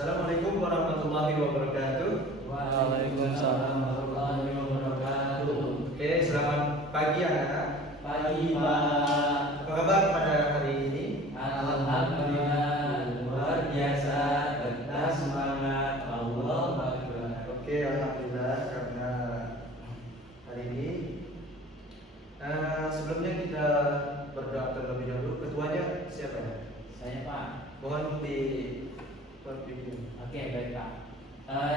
Assalamualaikum warahmatullahi wabarakatuh. Waalaikumsalam warahmatullahi wabarakatuh. Oke, selamat pagi anak-anak. Pagi Pak. Apa kabar pada hari ini? Alhamdulillah luar biasa, tetap semangat. Allahu Akbar. Oke, alhamdulillah karena hari ini. Sebelumnya kita berdoa terlebih dahulu. Ketuanya siapa ya? Saya Pak. Mohon dipimpin. Oke baik Pak.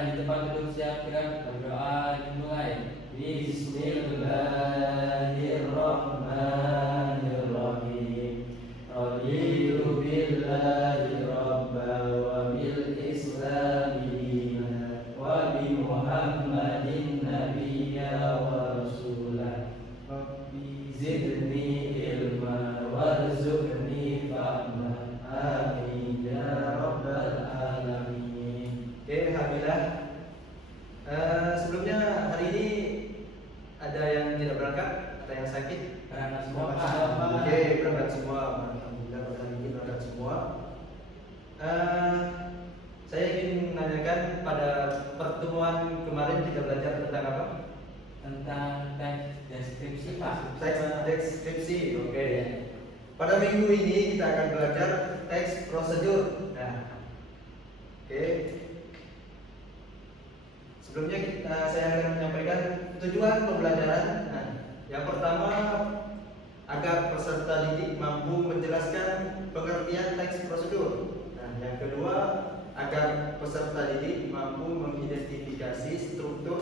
Di tempat duduk siap gerak berdoa dimulai. Bismillahirrahmanirrahim. Raditu billahi rabba wa bil islami dina wa bi Muhammadin nabiyya wa rasulah. Rabbi zidni ilma warzuqni fahma. Amin ya rabbal alamin. Oke, alhamdulillah. Sebelumnya hari ini ada yang tidak berangkat, ada yang sakit. Berangkat semua Pak. Oke, berangkat semua. Alhamdulillah pada hari ini berangkat semua. Saya ingin menanyakan pada pertemuan kemarin kita belajar tentang apa? Tentang teks deskripsi Pak. Teks deskripsi. Oke. Pada minggu ini kita akan belajar teks prosedur. Nah, oke. Sebelumnya saya akan menyampaikan tujuan pembelajaran. Nah, yang pertama agar peserta didik mampu menjelaskan pengertian teks prosedur. Nah, yang kedua agar peserta didik mampu mengidentifikasi struktur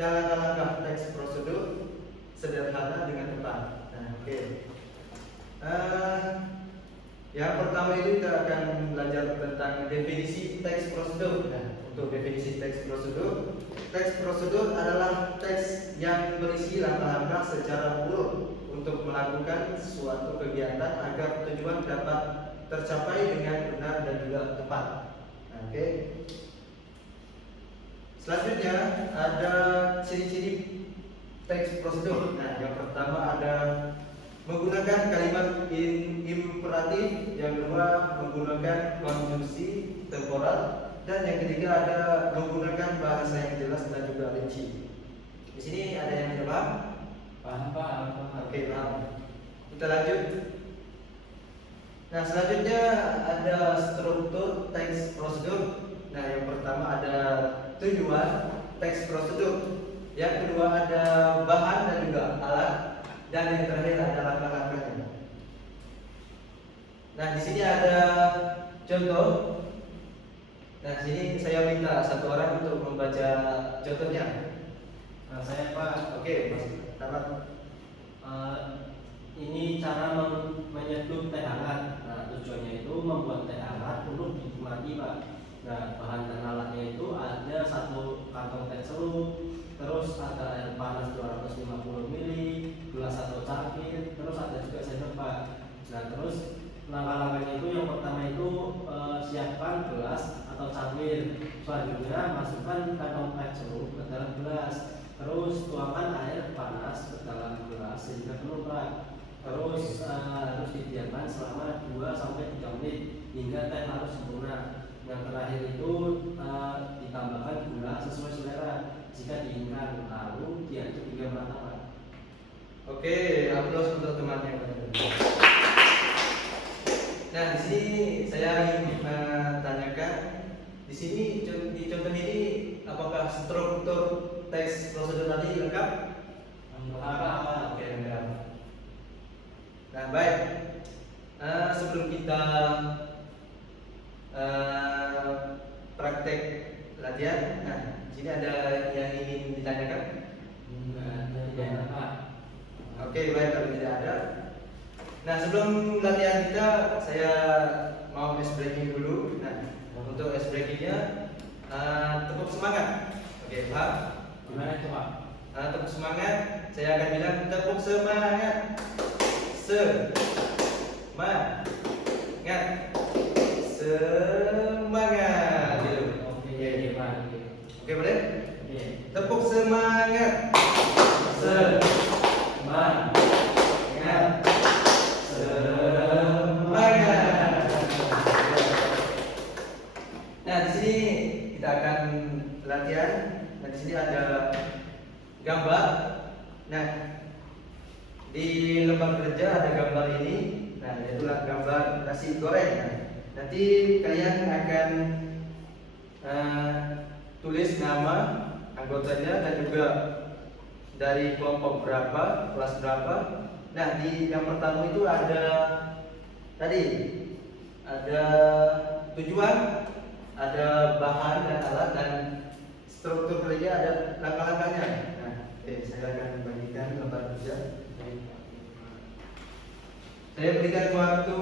dan langkah teks prosedur sederhana dengan tepat. Nah, oke. Yang pertama itu kita akan belajar tentang definisi teks prosedur. Nah, untuk definisi teks prosedur adalah teks yang berisi langkah-langkah secara urut untuk melakukan suatu kegiatan agar tujuan dapat tercapai dengan benar dan juga tepat. Nah, oke. Selanjutnya ada ciri-ciri teks prosedur. Nah, yang pertama ada menggunakan kalimat imperatif, yang kedua menggunakan konjungsi temporal, dan yang ketiga ada menggunakan bahasa yang jelas dan juga rinci. Di sini ada yang tidak paham? Paham Pak. Oke, paham. Kita lanjut. Nah, selanjutnya ada struktur teks prosedur. Nah, yang pertama ada tujuan teks prosedur, yang kedua ada bahan dan juga alat, dan yang terakhir ada langkah-langkahnya. Nah, di sini ada contoh. Nah, sini saya minta satu orang untuk membaca contohnya. Nah, saya Pak. Oke, Mas Tamat. Ini cara menyeduh teh hangat. Nah, tujuannya itu membuat teh hangat untuk dinikmati Pak. Nah, bahan dan alatnya itu ada satu kantong teh celup, terus ada air panas 250 ml, gelas atau cangkir, terus ada juga sendok Pak. Nah, terus langkah-langkahnya itu yang pertama itu siapkan gelas atau cangkir. Selanjutnya masukkan kantong teh celup ke dalam gelas. Terus tuangkan air panas ke dalam gelas sehingga penuh Pak. Terus harus didiamkan selama 2-3 menit hingga teh harus sempurna. Yang terakhir itu ditambahkan gula sesuai selera jika diinginkan, lalu diaduk hingga matang Pak. Oke, aplaus untuk temannya. Nah, di sini saya ingin tanyakan, di sini di contoh ini apakah struktur teks prosedur tadi lengkap? Oke, lengkap. Nah, baik. Sebelum kita praktek latihan, nah, di sini ada yang ingin ditanyakan? Tidak ada Pak. Oke, baik, kalau tidak ada. Nah, sebelum latihan kita, saya mau ice breaking dulu. Nah, untuk ice breakingnya tepuk semangat. Oke, paham? Gimana itu Pak? Tepuk semangat. Saya akan bilang tepuk semangat. Semangat. Semangat. Gitu. Oke Pak. Oke, boleh? Oke. Tepuk semangat. Semangat. Semangat. Nah, di sini kita akan latihan. Nah, di sini ada gambar. Nah, di lembar kerja ada gambar ini. Nah, itulah gambar nasi goreng. Nah, nanti kalian akan tulis nama anggotanya dan juga dari kelompok berapa, kelas berapa. Nah, di yang pertama itu ada tadi ada tujuan, ada bahan dan alat, dan struktur kerja, ada langkah-langkahnya. Nah, oke, saya akan bagikan lembar kerja. Saya berikan waktu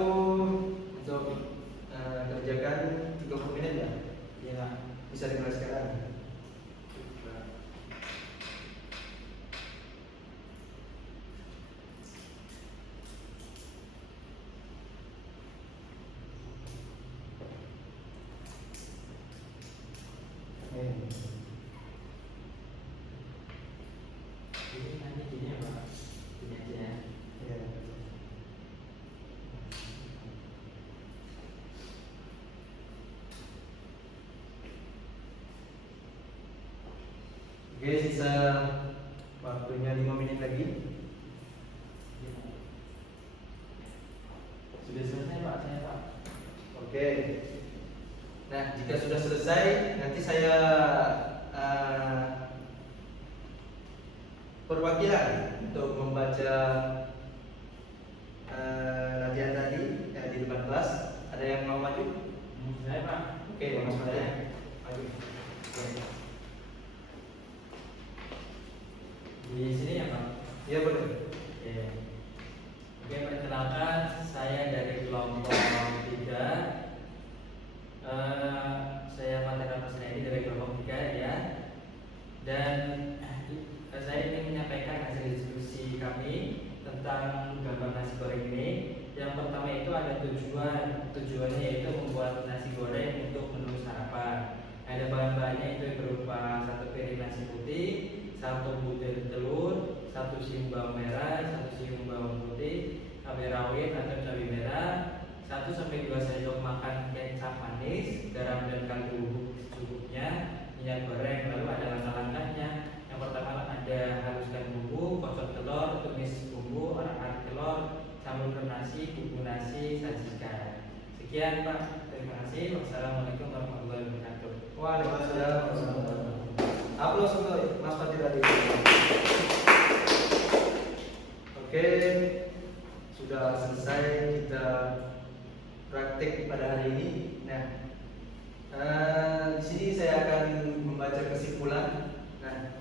untuk kerjakan 30 menit ya. Ya. Bisa dimulai sekarang. Ini nanti gini ya Pak, gini aja ya. Ya. Oke, sisa waktunya 5 menit lagi. Sudah selesai Pak, saya Pak. Oke. Nah, jika sudah selesai, nanti saya perwakilan untuk membaca latihan tadi di depan kelas. Ada yang mau maju? Saya Pak. Oke, Mas Fatih. Maju. Oke. Di sini ya Pak. Iya, boleh. Oke. Oke, perkenalkan saya dari kelompok 3. Saya Fatih Masnedi dari kelompok 3 ya. Dan saya ingin menyampaikan hasil diskusi kami tentang gambar nasi goreng ini. Yang pertama itu ada tujuannya yaitu membuat nasi goreng untuk menu sarapan. Ada bahan-bahannya itu berupa 1 piring nasi putih, 1 butir telur, 1 siung bawang merah, 1 siung bawang putih, cabai rawit atau cabai merah, 1-2 sendok makan kecap manis, garam dan kaldu bubuk secukupnya, minyak goreng. Lalu ada langkah-langkahnya. Yang pertama ada haluskan bumbu, kocok telur, tumis bumbu, arak-arak telur, campur nasi, bumbu nasi, sajikan. Sekian Pak, terima kasih. Wassalamualaikum warahmatullahi wabarakatuh. Waalaikumsalam warahmatullahi wabarakatuh. Aplaus untuk Mas Fatih tadi. Oke, sudah selesai kita praktik pada hari ini. Nah, di sini saya akan membaca kesimpulan. Nah,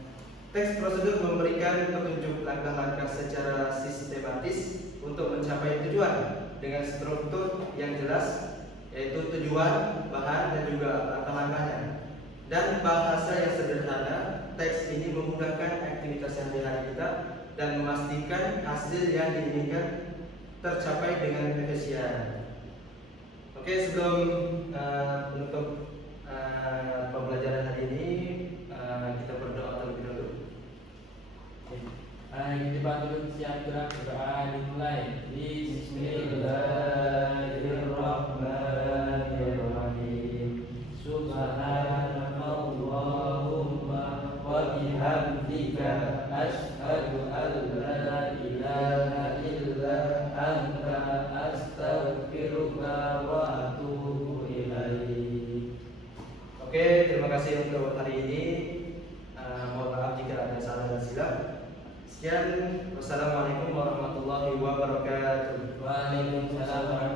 teks prosedur memberikan petunjuk langkah-langkah secara sistematis untuk mencapai tujuan dengan struktur yang jelas, yaitu tujuan, bahan, dan juga langkah-langkahnya. Dan bahasa yang sederhana, teks ini memudahkan aktivitas sehari-hari kita dan memastikan hasil yang diinginkan tercapai dengan efisien. Oke, sebelum menutup pembelajaran hari ini, kita berdoa terlebih dahulu. Yang dibantu siap gerak berdoa dimulai. Bismillahirrahmanirrahim. Subhanakallahumma wa bihamdika asyhadu an la ilaha illa anta astaghfiruka wa atubu ilaik. Oke, terima kasih untuk hari ini. Mohon maaf jika ada salah dan silap. Sekian, wassalamualaikum warahmatullahi wabarakatuh. Waalaikumsalam warahmatullahi